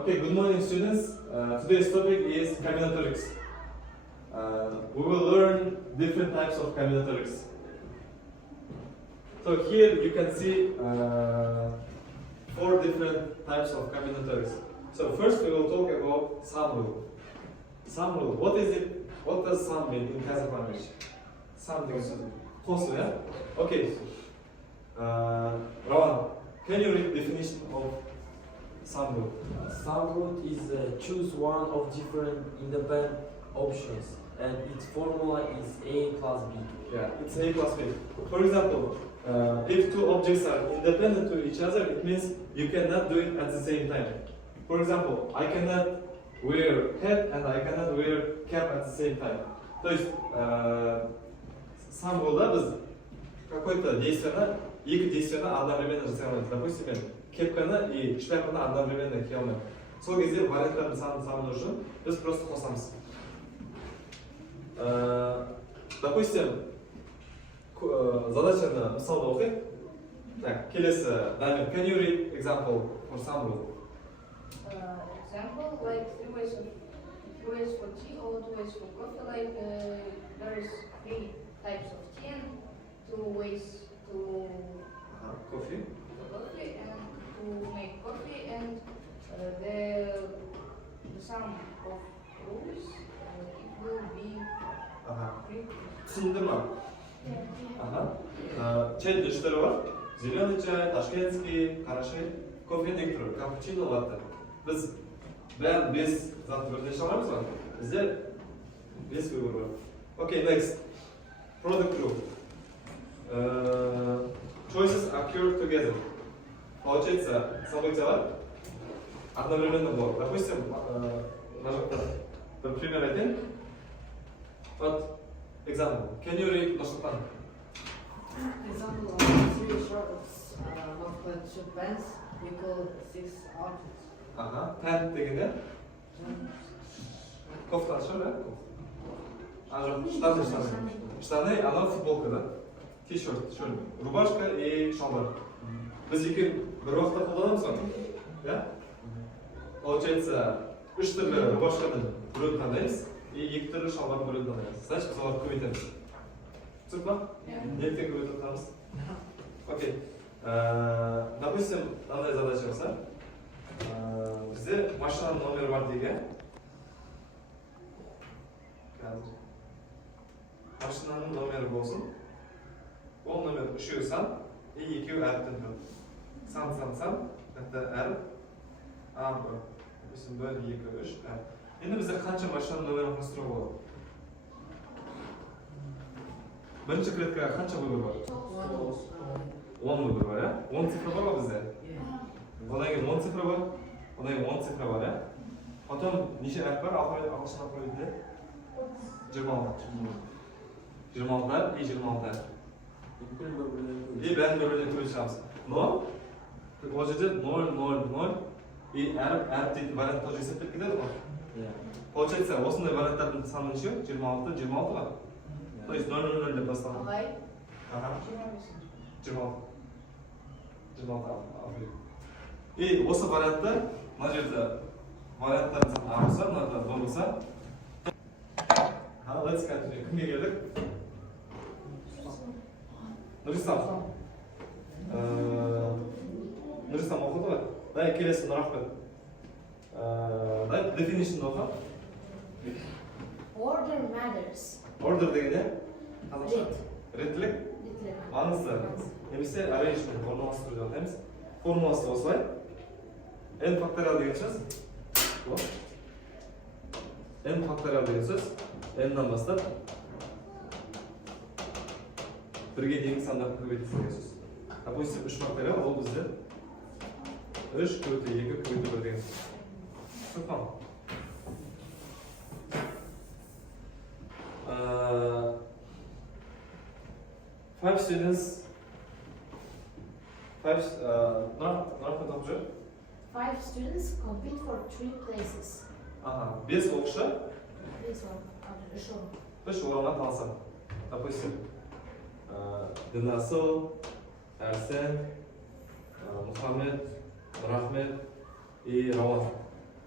Okay, good morning students. Today's topic is combinatorics. We will learn different types of combinatorics. So here you can see 4 different types of combinatorics. So first we will talk about sum rule. Sum rule. What is it? What does sum mean in Kazakh language? Sum means kosu, yeah? Okay. Rawan, can you read definition of sum rule? Sum rule is choose one of different independent options, and its formula is A plus B. Yeah, it's A plus B. For example, if 2 objects are independent to each other, it means you cannot do it at the same time. For example, I cannot wear hat and I cannot wear cap at the same time. То есть, сам рулда біз какое-то действиені, екі действиені одновременно жасай алмаймыз. Допустим, мен кепканы и шляпаны одновременно кие алмаймын. Сол кезде варианттардың санын санау үшін біз просто қосамыз. Допустим, задачаны мысалда оқиық. Так, келесі Дамир, can you read example for sum rule? Example like 3 ways for tea or 2 ways for coffee. Like there is 3 types of tea and 2 ways to Coffee. and to make coffee, and the sum of rules it will be 3. Түсінді ма? Чайдың 3 түрі бар. Зеленый чай, ташкентский, қара шай, кофенің 2 түрі, капучино, латте. Біз бәрін 5 зат түрінде шығарамыз ба? Бізде 5 выбор бар. Okay, next. Product group. Choices occur together. Получается, события одновременно было. Допустим, на жақта бір пример айтайын. Вот, example. Can you read Нұрсұлтан? Example of 3 shirts multiplied 2 pants equal 6 objects. Pant дегенде? Кофтаны шығар, да? Жоқ, штаны, анау футболка, да? T-shirt, рубашка и шалбар. Біз екеуін бір уақытта қолданамыз ба? Да? Получается, 3 түрлі рубашканың біреуін таңдаймыз и 2 түрлі шалбардың біреуін таңдаймыз. Значит, біз оларды көбейтеміз. Түсініп па? Неліктен көбейтіп отырамыз? Окей. Допустим, мынандай задача болса, бізде машинаның номері бар деген. Машинаның номері болсын. Ол номер 3-еу сан и 2-еу әріптен тұрады. Сан, это әріп. А, допустим, 1, 2, 3, әріп. Енді бізде қанша машинаның номерін құрастыруға болады? Бірінші клеткаға қанша выбор бар? 10 выбор бар, иә? 10 цифра бар ба бізде? Одан кейін 10 цифра бар, одан кейін 10 цифра бар, иә? Потом неше әріп бар ағылшын алфавитінде? 26 и 26 әріп. И бәрін бір-бірінен көбейтіп шығамыз. Но, ол жерде 0, 0, 0 и әріп дейтін вариант тоже есептеп кетеді ғой? Получается, осындай варианттардың саны неше? 26, 26 ба? То есть 0, 0, 0 деп басталады. Ағай, 26 алфавит. И осы вариантта, мына жерде варианттардың саны А болса, мынада Б болса. Let's continue. Кімге келдік? Нұрислам. Нұрислам оқыды ғой? Дай келесі Нұрахмет. Дай definition оқы. Order matters. Order деген не? Қазақша? Рет. Реттілік? Маңызды. Немесе arrangement, орналастыру деп атаймыз. Формуласы осылай. N факториал деген сөз. N факториал деген сөз. N-нан бастап 1-ге дейінгі сандарды көбейту деген сөз. Допустим, 3 факториал, ол бізде 3 көбейту 2 көбейту 1 деген сөз. Түсініп? 5 students. 5 students compete for 3 places. 5 оқушы This one, show. 3 орынға таласады. Допустим, Дінасыл, Әрсен, Мұхаммед, Нұрахмет и Рауан.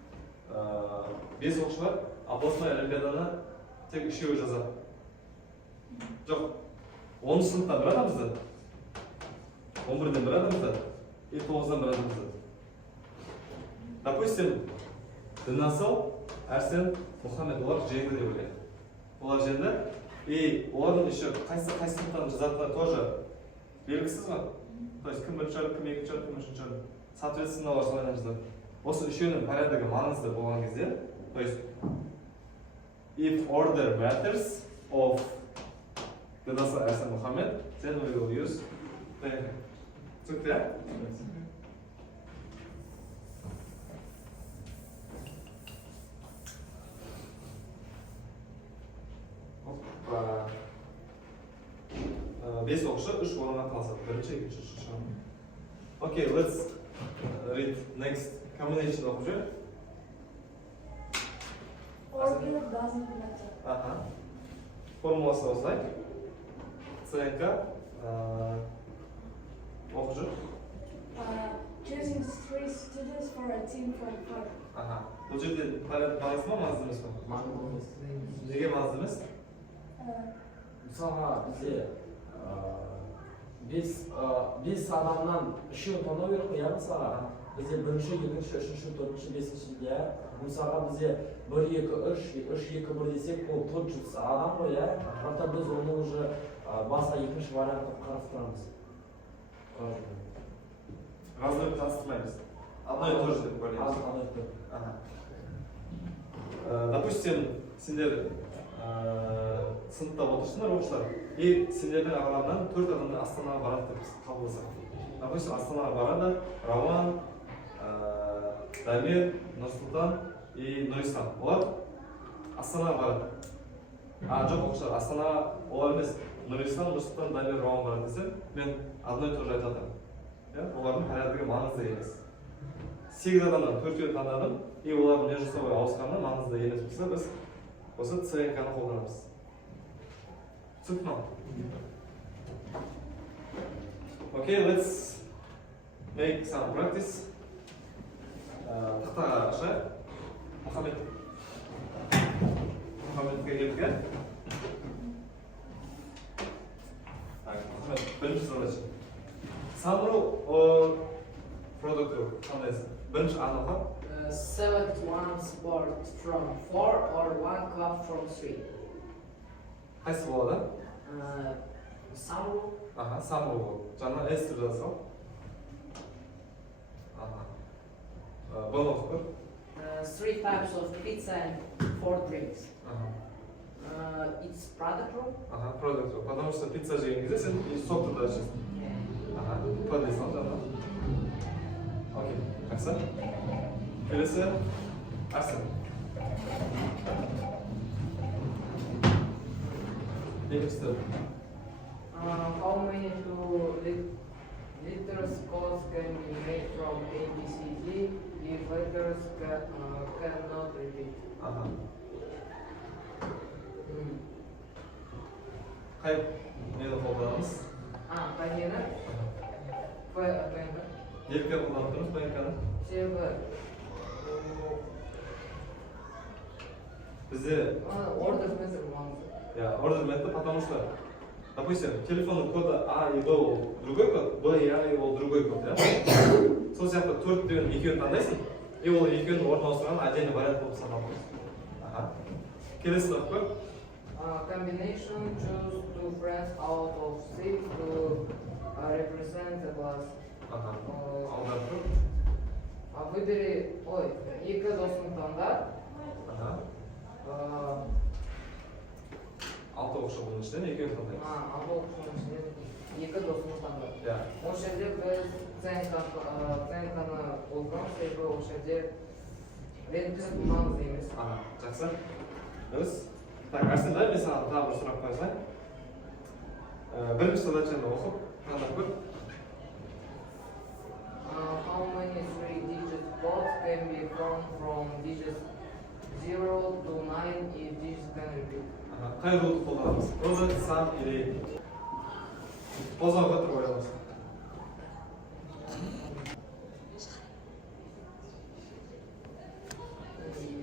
бес оқушы бар, областной олимпиаданы тек үшеуі жазады. Жоқ, 10 сыныптан бір адамызды, 11-ден бір адамызды, и 9-дан бір адамызды. Допустим, Дінасыл, Әрсен, Мұхаммед олар жеңді деп ойлайды. Олар жеңді, и олардың еще қайсы сыныптан жазатындар тоже белгісіз ғой. То есть кім бірінші орын, кім екінші орын, кім үшінші орын. Соответственно, олар солайынан жазады. Осы үшеуінің порядогы маңызды болған кезде, то есть if order matters of Дінасыл, Әрсен, Мұхаммед, then we will use the түсінікті, иә? Бес оқушы үш орынға қалысады. Бірінші, екінші, үшінші орын. Okay, let's read next combination оқып жүр. Order doesn't matter. Формуласы осылай. ЦНК оқып жүр. Choosing 3 students for a team from 4. Бұл жерде маңызды ма, маңызды емес пе? Маңызды емес. Неге маңызды емес? Мысалға бізде бес адамнан үшеуін таңдау керек қой, иә мысалға. Бізде бірінші, екінші, үшінші, төртінші, бесінші де. Мысалға бізде 1, 2, 3, 3, 2, 1 десек, ол 400 адам ғой, иә. Бірақ біз оны уже басқа екінші вариантты қарастырамыз. Разные таныстырмаймыз. Одно и то же деп ойлаймыз. Допустим, сендер сыныпта отырсыңдар оқушылар, и сендердің ағаларынан 4 адамды Астанаға барады деп қабылдасақ. Допустим, Астанаға барады Рауан, Дамир, Нұрсұлтан и Нұрислам. Олар Астанаға барады. Жоқ оқушылар, Астанаға олар емес, Нұрислам, Нұрсұлтан, Дамир, Рауан барады десе, мен одно и то же айтатырмын. Олардың порядогы маңызды емес. 8 адамнан 4-еуін таңдадым, и олардың между собой ауысқаны маңызды емес болса, біз осы ЦНК-ны қолданамыз. Түсінікті ме? Okay, let's make some practice. Тақтаға ашайық. Мұхаммедке келдік. Мұхаммед, бірінші задача. Самру or продукту қандайсың? Бірінші анығы. Select one sport from 4 or 1 club from 3. Қайсы болады? Самру. Самру болады. Жаңа эстер жазсам. Бұны оқып көр. 3 types of pizza and 4 drinks. It's продукту. Продукту. Потому что пицца жеген кезде сен сок туда ішесің. Подейсің жаңа. Окей, жақсы. Келесі, Арсен. Екінші. How many liters codes can be made from ABCD if letters cannot repeat? Қай нені қолданамыз? Қай нені? ПНК. Неліктен қолданып тұрмыз ПНК-ны? Себебі бізде ордер метр маңызды. Ордер метр, потому что, допустим, телефонның коды А и Б ол другой код, Б и А и ол другой код, да? Сол сияқты 4 деген екеуін таңдайсың, и ол екеуінің орнына ауыстырған отдельный вариант болып саналады. Келесі сұрақ көр. Combination, choose 2 friends out of 6 to represent the class. Алдарып көр. Выбери, екі досын таңда. 6 оқушы бұның ішінен екеуін таңдаймыз. 6 оқушының ішінен екі досын таңда. Ол жерде біз ЦНК-ны қолданамыз, себебі ол жерде рентген маңызды емес. Жақсы. Дұрыс. Так, Арсен, дай мен саған тағы бір сұрақ қойсайын. Бірінші задачаны оқып, таңдап көр. How many 3-digit codes can be formed from digits 0 to 9 if digits can repeat? Қай рулды қолданамыз? Product, sum или қозғауға тұрып ойламыз.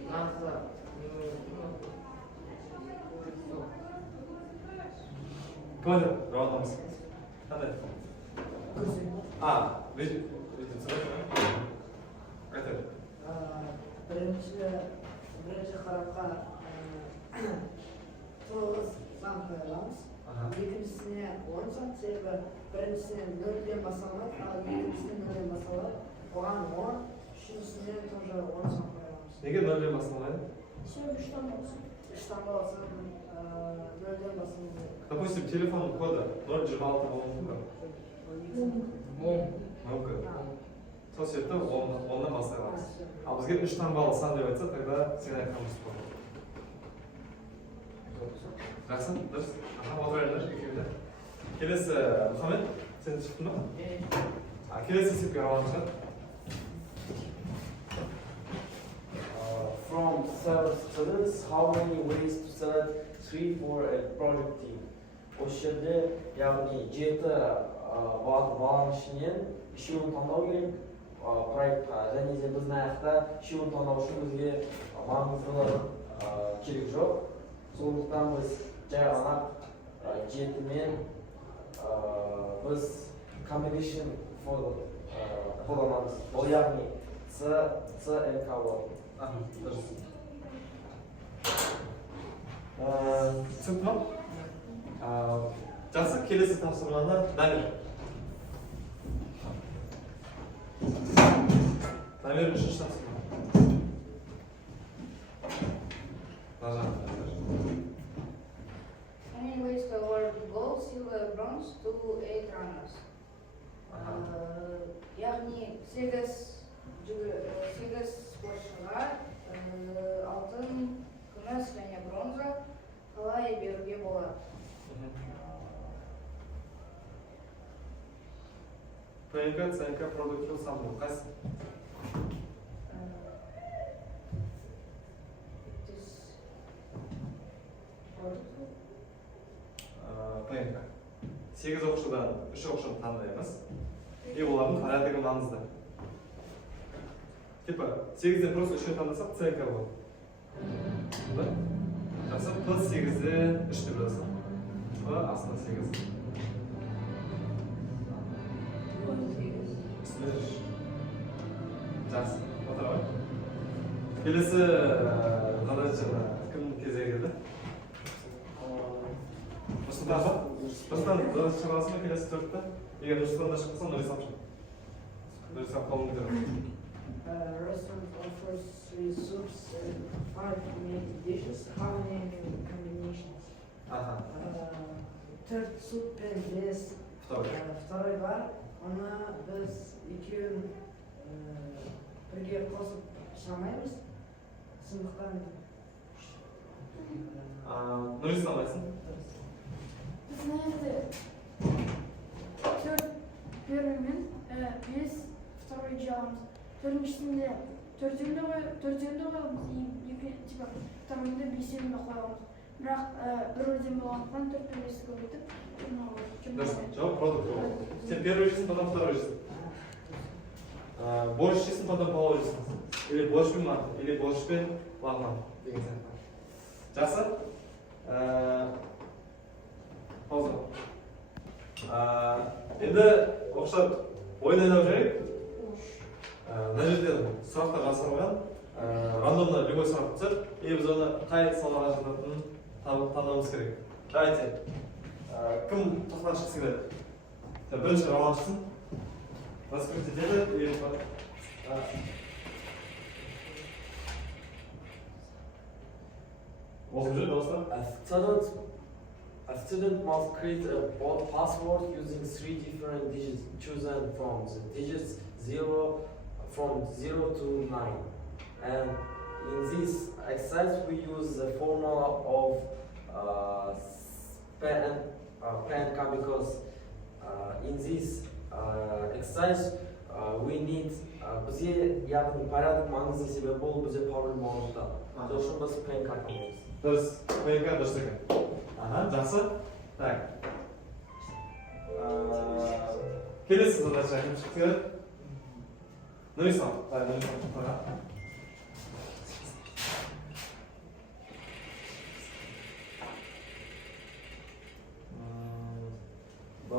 narxi Понял? Равномыз. Qanday? Aytadi. birinchi qarabqa to'g'riz san qo'yamiz. Ikkinchisini 10 san, sebebi birinchisini 0 deb basalar, ikkinchisini 0 deb basalar, o'g'an 10, shunisini тоже 10 san qo'yamiz. Nega 0 deb basamaydi? Все, что можно. Ishdan bo'lsa 0 deb basamaydi. Допустим, telefon kodi 026 bo'limda. Mumkin. So'siyatda 10dan boshlaymiz. Bizga 3 tanbal san deb aytsa, тогда sen aytganimiz bo'ladi. Yaxshi, biz o'tiraylik ikkovida. Kelasi Muhammad, sen chiqdingmi? Kelasi sepga olamizmi? From 7 students, how many ways to select 3 for a project team? O'sha yerda ya'ni 7 balani ishini ishini tanlov kerak proyektga. Және де bizning aqda ishini tanlov uchun bizga ma'lumotlar kerak yo'q. So'ngdan biz joy aniq 7 men biz combination for qo'llanamiz. Bu ya'ni C N K bo'ladi. Tushundingmi? Yaxshi, kelasi tavsiyalarni Damir. Damir 3-chi tavsiya. How many ways to award gold, silver, bronze to 8 runners? Яғни 8 спортшыға алтын, күміс және бронза қалай беруге болады? ПНК, ЦНК, продуктив самбыл. Қайсы? ПНК. 8 оқушыдан 3 оқушыны таңдаймыз. Олардың порядығы маңызды. Типа 8-ден просто 3-ні таңдасақ ЦНК болады. Жақсы, плюс 8-ді 3-ті білесің. Астына 8. Жақсы, отыра ғой. Келесі задачаны кім кезегі келді? Нұрсұлтан ба? Нұрсұлтан задача шығарасың ба келесі 4-ті? Егер Нұрсұлтанда шықпаса, Нұрисам шығып. Нұрисам қолын көтеріп. Restaurant offers 3 soups and 5 main dishes. How many combinations? Third soup and this. Второй бар. Оны biz ikkovini birga qosib pishirmaymiz. So'ndықтан Нұрисам айтсын. Знаете, первый мен 5, второй делаем. Төртіншісінде төртеуінде қоямыз, типа второйында бесеуінде қоямыз. Бірақ бір өзен болғандықтан 4-5 көбейтіп, Жауап продукт болады. Сен первый жейсің, потом второй жейсің. Борщ жейсің, потом палау жейсің. Или борщпен манту, или борщпен лагман деген сияқты. Жақсы? Пауза. Енді оқушылар ойын ойнап жүрейік. Мына жерде сұрақтар жасалған. Рандомно любой сұрақ түсіп, біз оны қай салаға жататынын таңдауымыз керек. Давайте. Кім тоқтан шықсы келеді? Бірінші Рауан шықсын. Раскрыть етеді. Оқып жүр, дауыстар. A student must create a password using 3 different digits chosen from the digits 0 to 9. And in this exercise we use the formula of PNK because in this exercise we need bizga yaqin порядок ma'nosi sebep bo'lib bizga parol ma'noda. Shuning uchun biz PNK tanlaymiz. Дұрыс, PNK дұрыс екен. Жақсы. Так. Келесі задача кім шықты келеді? Нұрислам.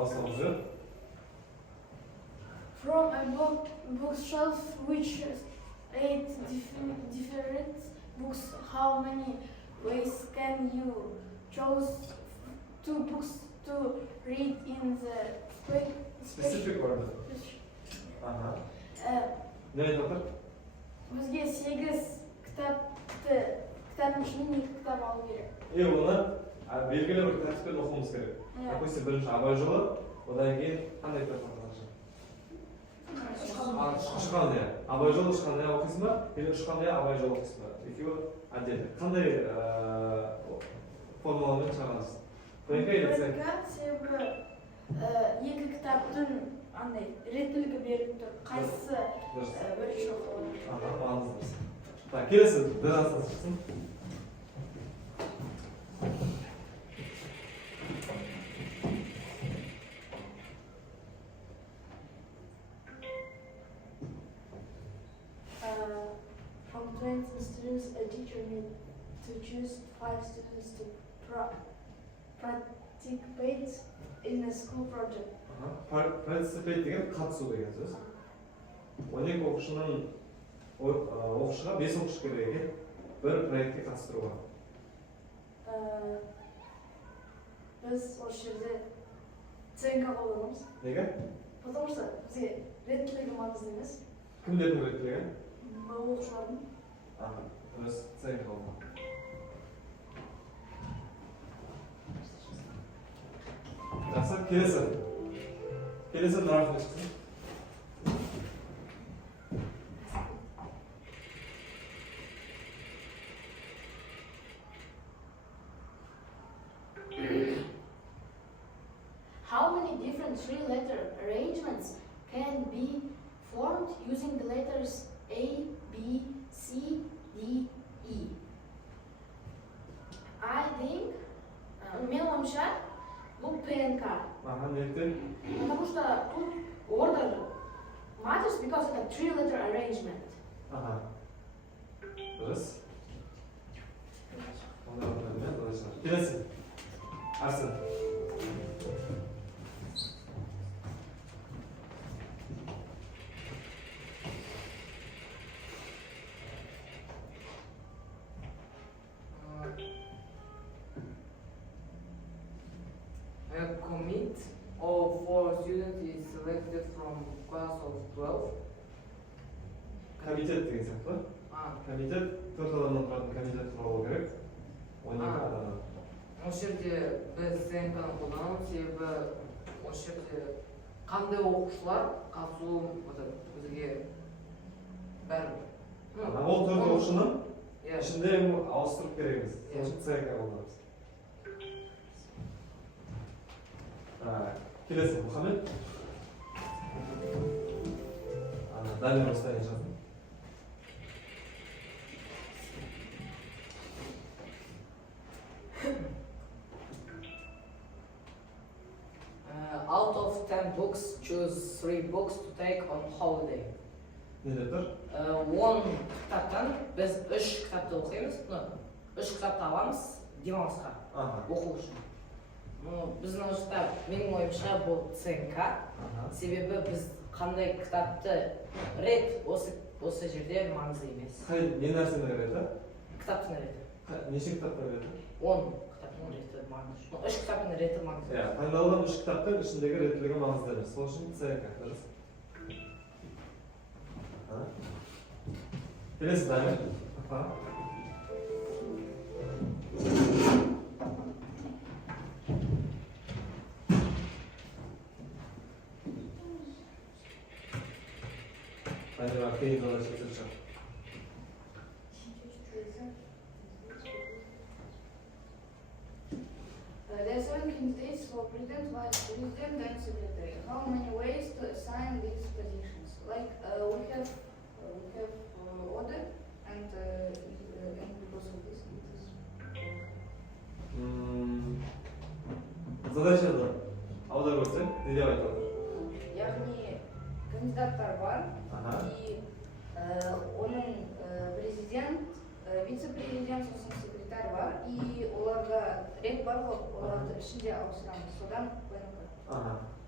бастауымыз. From a bookshelf which is 8 different books, how many ways can you choose 2 books to read in the Specific order. Aha. Ne айтып? Бізге 8 кітаптың ішінен 2 кітап алу керек. Оны белгілі бір тәртіппен оқуымыз керек. Допустим, бірінші абай жолы, одан кейін қандай кітап оқисың? Ұшқандай. Абай жолы ұшқандай оқисың ба? Или ұшқандай абай жолы оқисың ба? Екеуі отдельно. Қандай формуламен шығарасыз? Себебі 2 кітаптың реттілігі беріп тұр. Қайсысы бірінші оқылады? Маңызды. Келесі дінастан шықсын. From 20 students, a teacher needs to choose 5 students to participate in a school project. Participate деген қатысу деген сөз. 12 оқушыға 5 оқушы керек екен, бір проектке қатыстыруға. Біз осы жерде ценка қолданамыз. Неге? Потому что бізге реттілігі маңызды емес. Кімдердің реттілігі? Оқушылардың. Дұрыс, ценка қолданамыз. Жақсы, келесі нарқын шықсын. How many different three-letter arrangements can be formed using the letters A, B, C, D, E? I think, менің ойымша, бұл ПНК. Неліктен? Потому что тут order matters because it's a three-letter arrangement. Дұрыс. Келесі. Арсен. A commit of 4 students is selected from class of 12. Комитет деген сияқты. Комитет 4 адамнан тұратын комитет құралу керек. 12 адамнан. Осы жерде біз ценканы қолданамыз, себебі осы жерде қандай оқушылар қатысуы бізге бәрібір. Ол 4 оқушының ішінде ауыстырып кереміз. Сосын ценка қолданамыз. Келесі, Мұхаммед. Дальний расстояние жаздым. Out of 10 books, choose 3 books to take on holiday. Неде тұр? 10 кітаптан біз 3 кітапты оқимыз, 3 кітапты аламыз демалысқа оқу үшін. Біздің ұшта, менің ойымша, бұл ценка. Себебі біз қандай кітапты рет осы жерде маңызды емес. Не нәрсені реті? Кітаптың реті. Неше кітаптың реті? 10 кітаптың реті маңызды. 3 кітаптың реті маңызды. Таңдалған 3 кітаптың ішіндегі реттілігі маңызды емес. Сол үшін ценка. Дұрыс. Келесі дайын. Дайын қиын задача шешіп. There are 7 candidates for president, vice president, and secretary. How many ways to assign these positions? Like we have order, and because of this, it is. Задачаны аударып өтсек, не деп айтады? Яғни кандидаттар бар, и оның президент, вице-президент, сосын секретарь бар, и оларға рет бар ғой, оларды ішінде ауыстырамыз, содан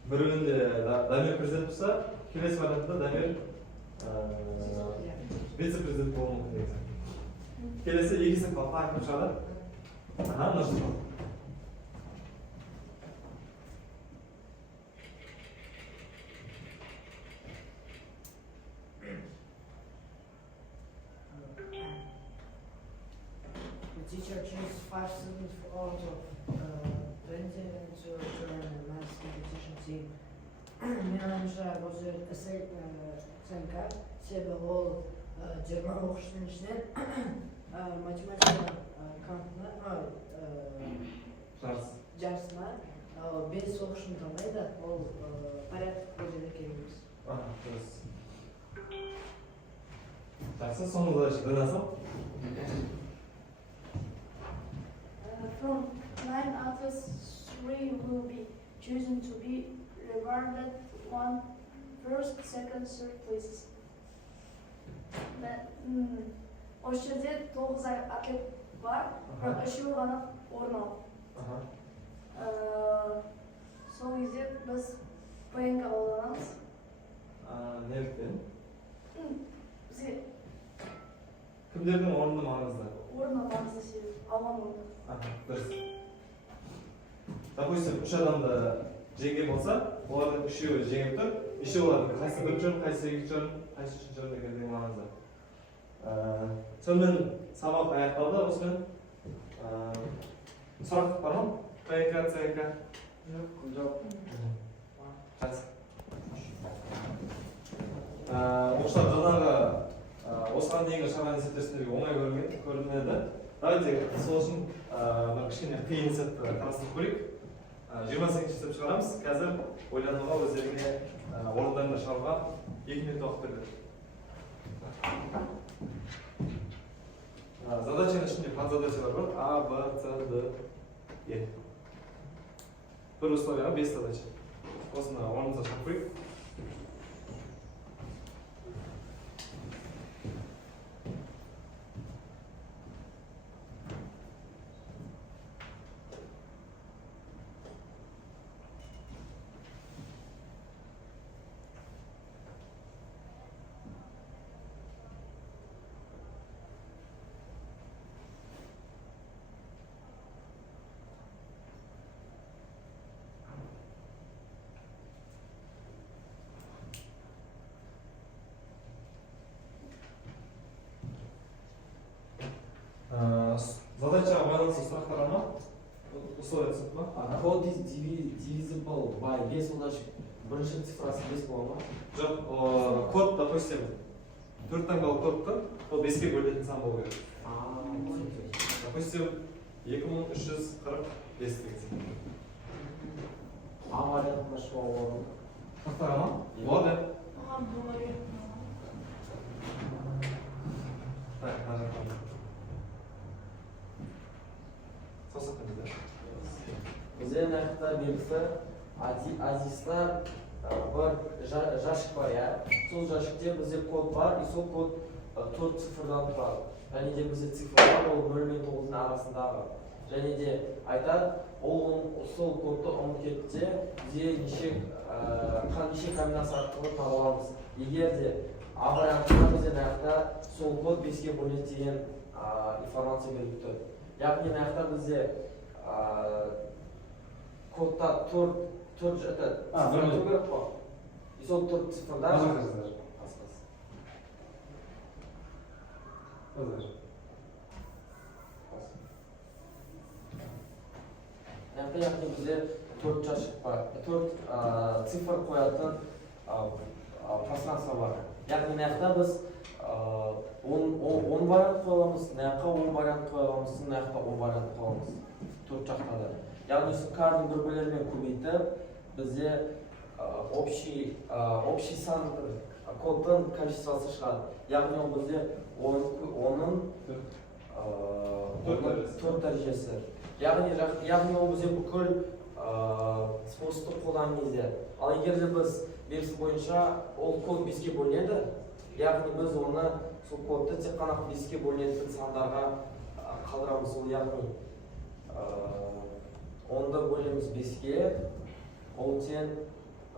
бірінде Дамир президент болса, келесі вариантта Дамир вице-президент болуы мүмкін негізі. Келесі екісін қалпына айтып шығады. Нұрсұлтан. The teacher chose 5 students out of 20 to join the math competition team. Мен ойымша осы оценка себебі ол 20 оқушының ішінен математика кантына жарысына 5 оқушыны таңдайды, ол порядок бойынша керек емес. Дұрыс. Жақсы, соңғы задача дінасың? From 9 others, 3 will be chosen to be rewarded 1, 1st, 2nd, 3rd places. Осы жерде 9 атлет бар, бірақ 3-еуі ғана орын алды. Сол кезде біз ПНК қолданамыз. Неліктен? Бізге Кімдердің орны маңызды? орны маңызды себебі, алған орны. Дұрыс. Допустим, 3 адамды жеңген болса, олардың 3-еуі жеңіп тұр, 3-еуі олардың қайсы бірінші орын, қайсы екінші орын, қайсы үшінші орын екендігі маңызды. Сонымен сабақ аяқталды, осымен сұрақ бар ма? ПНК, ЦНК? Жоқ. Жақсы. Оқушылар жаңағы осыған дейінгі шараны есептерсіндегі оңай көрінеді. Давайте сол үшін бір кішкене қиын есепті қарастырып көрейік. 28 есеп шығарамыз. Қазір ойлануға өздеріне орындарында шығаруға 2 минут уақыт беріледі. Задачаның ішінде подзадачалар бар. А, Б, С, Д, Е. Бір условияға 5 задача. Осыны орнымызға шығарып қойып. Задачаға байланысты сұрақтар бар ма? Условия түсініп ма? Code is divisible by 5 значит бірінші цифрасы 5 бола ма? Жоқ, код, допустим, 4 таңбалы кодты, ол 5-ке бөлінетін сан болу керек. Допустим, 2345 деген. А вариантына шығуға болады ма? Тақтаға ма? Болады. Оған болады. Так, мына жақтан. Сосаққа дейді. Бізде нақты белгісі Азиста бір жәшік бар, иә. Сол жәшікте бізде код бар, и сол код 4 цифрдан тұрады. Және де бізде цифрлар ол 0 мен 9-ның арасындағы. Және де айтады, ол сол кодты ұмыт етті, бізде неше комбинация арқылы таба аламыз. Егер де А вариантында бізде нақты сол код 5-ке бөлінеді деген информация беріп тұр. Яғни нақты бізде кодта 4 цифр керек қой. И сол 4 цифрда яғни бізде 4 жәшік бар, 4 цифр қоятын пространство бар. Яғни маяқта біз 10 вариант қойыламыз, маяққа 10 вариант қойыламыз, маяқта 10 вариант қойыламыз. 4 жақта да. Яғни кардың бір-бірлерімен көбейтіп, бізде общий сан кодтың количествосы шығады. Яғни ол бізде оның 4 дәрежесі. Яғни ол бізде бүкіл способты қолданған кезде. Ал егер де біз белгісі бойынша ол код 5-ке бөлінеді, яғни біз оны сол кодты тек қана 5-ке бөлінетін сандарға қалдырамыз. Ол яғни 10-ды бөлеміз 5-ге, ол тең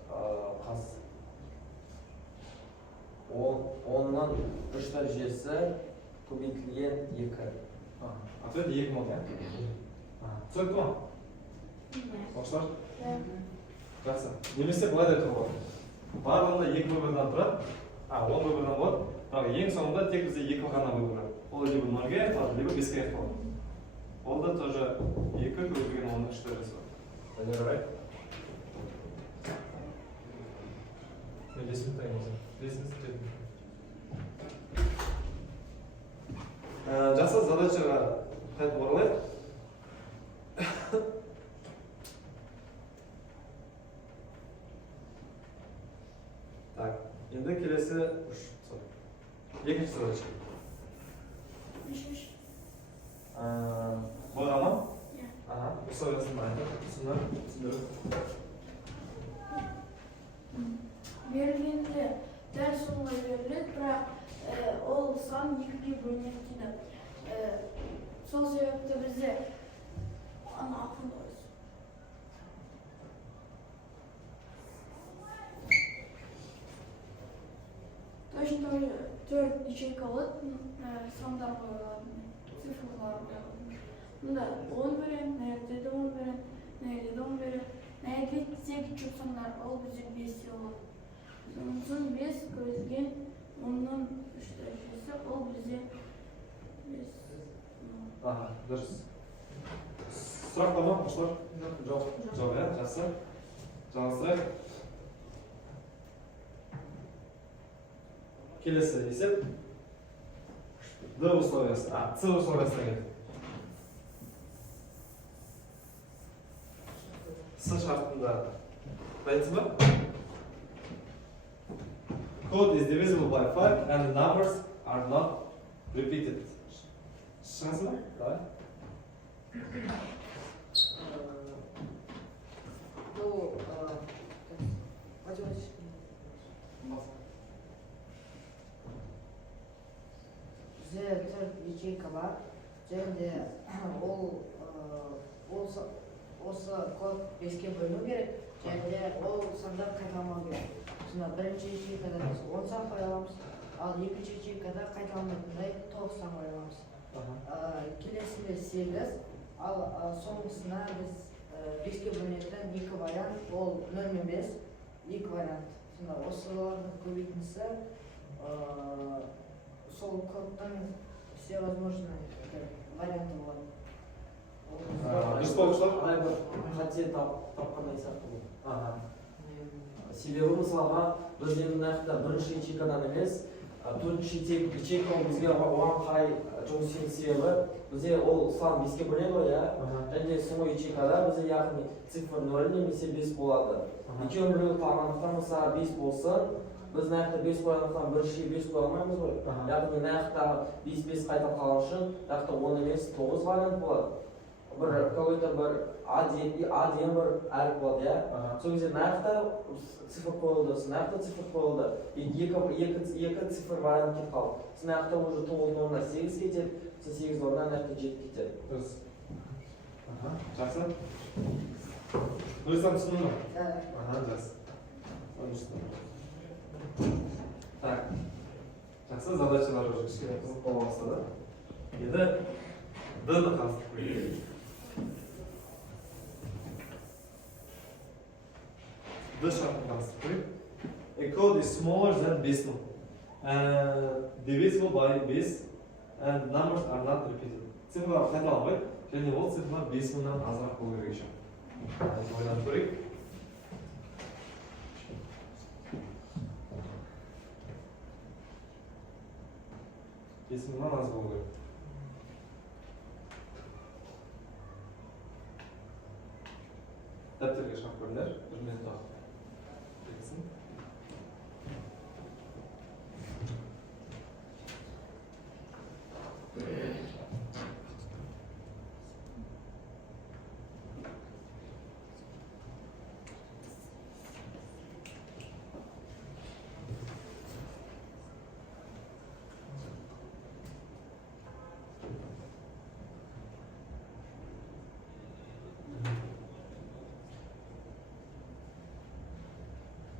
қас. 10-нан 3 дәрежесі көбейтілген 2. Ответ 2 болды. Түсінікті ма? Оқушылар? Жақсы. Немесе былай да айтуға болады. Барлығында 2 выбордан тұрады. 10 выбордан болады. Бірақ ең соңында тек бізде 2 ғана выбор. Ол либо 0-ге аяқталады, либо 5-ге аяқталады. Ол да тоже 2 көбейтілген 10-ның 3 дәрежесі бар. Жарай. Мен 5 минут таймыз. 5 минут кетті. Жақсы, задачаға қайтып оралайық. Так, енді келесі екінші задача. Болға ма? Условиясын айтып, түсіндіріп. Берілгенде дәл солай беріледі, бірақ ол сан 2-ге бөлінеді дейді. Сол себепті бізде ана ақын қойыз. Точно 4 ячейкалы сандар қойылады, цифрлар қойылады. Мұнда 10 берен, нәрде де 10 берен, нәрде де 10 берен, нәрде тек жүк сандар, ол бізде 5 болады. Сосын 5 көзген 10-нан 3 дәрежесі, ол бізде 5. Дұрыс. Сұрақ бар ма, оқушылар? Жоқ, жақсы. Жалғастырайық. Келесі есеп. Д условиясы. С условиясына келді. С шартында дайынсыз ба? Code is divisible by 5 and the numbers are not repeated. Шығасың ба? Давай. Бізде 4 ячейка бар, және де осы код 5-ке бөліну керек, және де ол сандар қайталамау керек. Сонда бірінші ячейкада 10 сан қойыламыз, ал екінші ячейкада қайталамайтындай 9 сан қойыламыз. Келесінде 8, ал соңғысына біз 5-ке бөлінетін 2 вариант, ол 0 мен 5, 2 вариант. Сонда осылардың көбейтіндісі сол кодтың всевозможный варианты болады. Дұрыс па оқушылар? Ағай бір қате тапқандай сияқты бұл. Себебі мысалға біз енді нақты бірінші ячейкадан емес, төртінші ячейка бізге оған қарай жұмыс істейтін себебі бізде ол сан 5-ке бөлінеді ғой, және соңғы ячейкада бізде яғни цифр 0 немесе 5 болады. Екеуін біреуі қалғандықтан мысалы 5 болсын, біз нақты 5 қойғандықтан біріншіге 5 қоя алмаймыз ғой. Яғни нақты 5 қайта қалған үшін нақты 10 емес 9 вариант болады. Какой-то бір А деген бір әріп болады, иә? Сол кезде нақты цифр қойылды, нақты цифр қойылды. Екі цифр вариант кетіп қалды. Нақты уже 9-ның орнына 8 кетеді, 8-ның орнына нақты 7 кетеді. Дұрыс. Жақсы. Нұрислам түсіндің ба? Жақсы. Так. Жақсы, задачалар уже кішкене қызық бола бастады. Енді Д-ні қарастырып көрейік. Д шартын қарастырып көрейік. A code is smaller than 5 мың. Divisible by 5 and numbers are not repeated. Цифрлар қайталанбайды, және ол цифрлар 5 мыңнан азырақ болу керек екен. Ойланып көрейік. Мыңнан аз болу керек. Дәптерге шығып көріңдер, бір минут уақыт кетсін.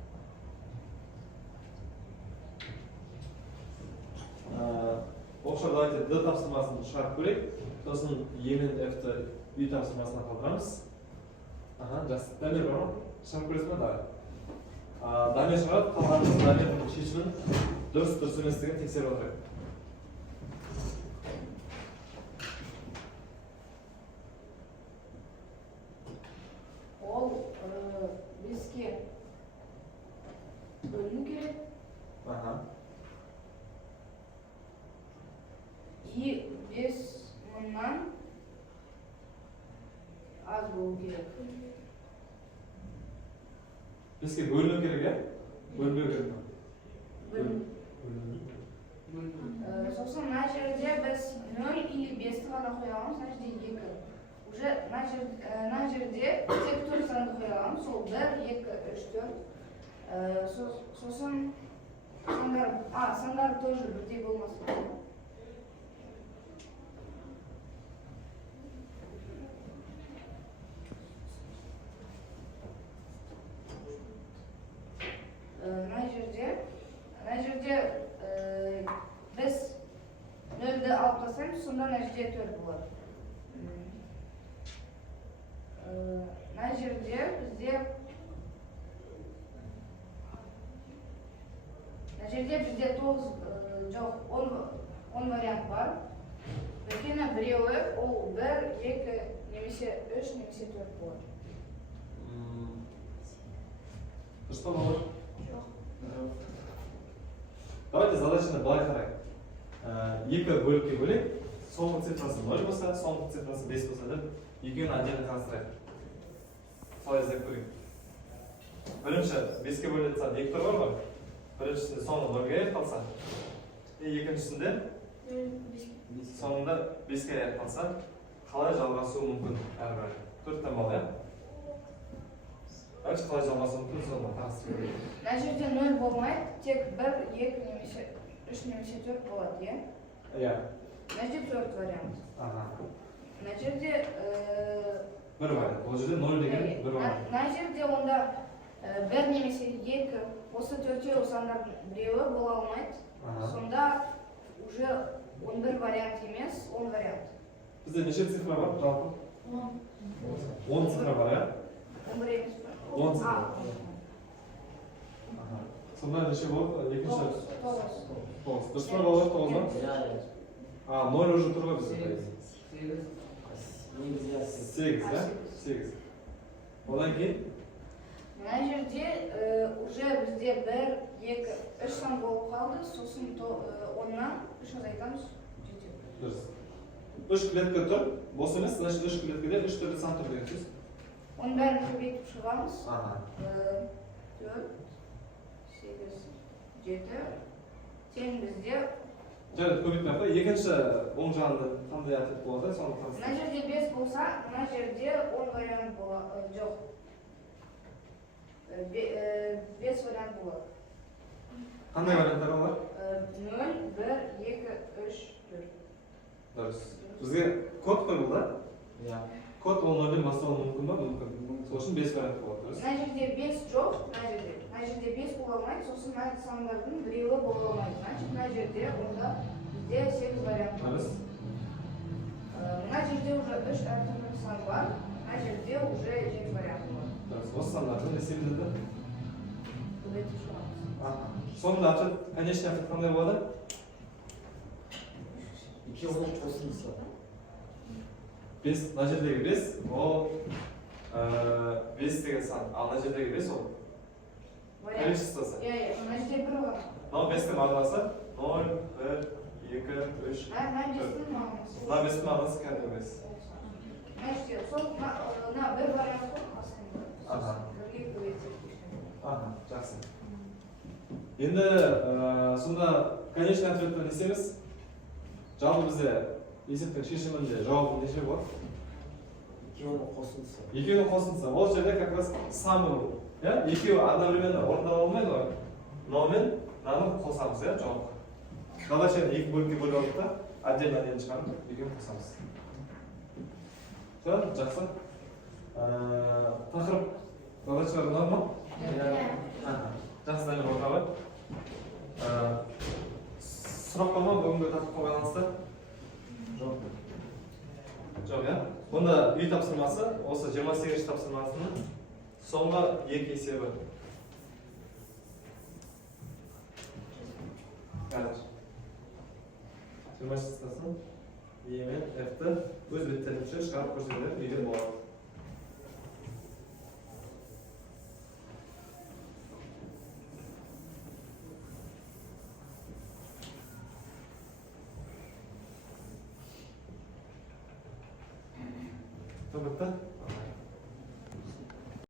Оқшар, давайте D тапсырмасын шығарып көрейік. Сосын E мен F-ті үй тапсырмасына қалдырамыз. Жақсы. Дамир бар ма? Шығарып көресіз ме? Давай. Дамир шығарады, қалғанымыз Дамирдің шешімін дұрыс еместігін тексеріп отырайық. Ол беске бөліну керек. И 5.000-нан аз болу керек. Беске бөліну керек, е? Бөлінбеу керек. Сосын мына жерде біз 0 или 5-ті ғана қоямыз, мына жерде 2. Уже мына жерде тек 4 санды қоямыз, сол 1, 2, 3, 4. Сосын сандар тоже бірдей болмасы керек. Мына жерде біз 0-ді алып тастаймыз, сонда мына жерде 4 болады. Мына жерде бізде 9 жоқ, 10 вариант бар. Өйткені біреуі ол 1, 2, немесе 3, немесе 4 болады. Дұрыс па балалар? Давайте задачаны былай қарайық. Екі бөлікке бөлек, соңғы цифрасы 0 болса, соңғы цифрасы 5 болса деп, екеуін отдельно қарастырайық. Солай іздеп көрейік. Бірінші 5-ке бөлінетін 2 тұр бар ғой. Біріншісінде соңғы 0-ге аяқталса, екіншісінде соңында 5-ке аяқталса, қалай жалғасуы мүмкін әрбір? 4 таңбалы, иә? Дальше қалай жалғасуы мүмкін, соны қарастырып көрейік. Мына жерде 0 болмайды, тек 1, 2, немесе 3, немесе 4 болады, иә? Иә. Мына жерде 4 вариант. Мына жерде бір вариант. Ол жерде 0 деген бір вариант. Мына жерде онда 1 немесе 2, осы 4-еу сандардың біреуі бола алмайды. Сонда уже 11 вариант емес, 10 вариант. Бізде неше цифра бар жалпы? 10 цифра бар, иә? 11 емес пе? 10 цифра. Сонда неше болады? Екінші? 9. 9. Дұрыс па балалар, 9 ба? 0 уже тұр ғой бізде. 8, да? 8. Одан кейін? Мына жерде уже бізде 1, 2, 3 сан болып қалды, сосын 10-нан 3 азайтамыз, жетеді. Дұрыс. 3 клетка тұр, бос емес, значит 3 клеткеде 3 түрлі сан тұр деген сөз. Оның бәрін көбейтіп шығамыз. 4, 8, 7. Тең бізде... Жарайды, көбейтмей ақ, екінші оң жағында қандай ответ болады, соны қарастырайық. Мына жерде 5 болса, мына жерде 10 вариант болады, жоқ. 5 вариант болады. Қандай варианттар олар? 0, 1, 2, 3, 4. Дұрыс. Бізге код қой бұл, да? Иә. Код ол 0-ден басталуы мүмкін ба? Мүмкін. Сол үшін 5 вариант болады, дұрыс. Мына жерде 5 жоқ, мына жерде 5 бола алмайды, сосын мына сандардың біреуі бола алмайды. Значит, мына жерде онда бізде 8 вариант бар. Дұрыс. Мына жерде уже 3 әртүрлі сан бар, мына жерде уже 7 вариант бар. Дұрыс. Осы сандарды не себебді? Көбейтіп шығамыз. Соңында ответ, конечный ответ қандай болады? 2 болып қосылса. 5, мына жердегі 5, ол 5 деген сан, ал мына жердегі 5 ол количествосы. Иә, мына жерде 1 бар. Мынау 5-тің мағынасы 0, 1, 2, 3, 4. Мына 5-тің мағынасы. Мына 5-тің мағынасы кәдімгі 5. Мына жерде сол мына 1 вариант қой астында. Бірге көбейтіп. Жақсы. Енді сонда конечный ответтен не істейміз? Жалпы бізде есептің шешімінде жауабы неше болады? 2-ні қосылса. 2-ні қосылса. Ол жерде как раз самый, екеуі одновременно орындала алмайды ғой. Мынаумен мынаны қосамыз, жауапқа. Задачаны 2 бөлікке бөліп алдық та, отдельно шығарып, екеуін қосамыз. Жақсы. Тақырып задачалар ұнады ма? Жақсы, Дамир, орта бар. сұрақ бар ма бүгінгі тақырыпқа байланысты? Жоқ. Жоқ, иә? Бұнда үй тапсырмасы, осы 28 тапсырмасының соңғы екі есебі. Қазір. 28 тапсырмасын E мен F-ті өз беттерінше шығарып көрсетеді, үйден болады. Bitti.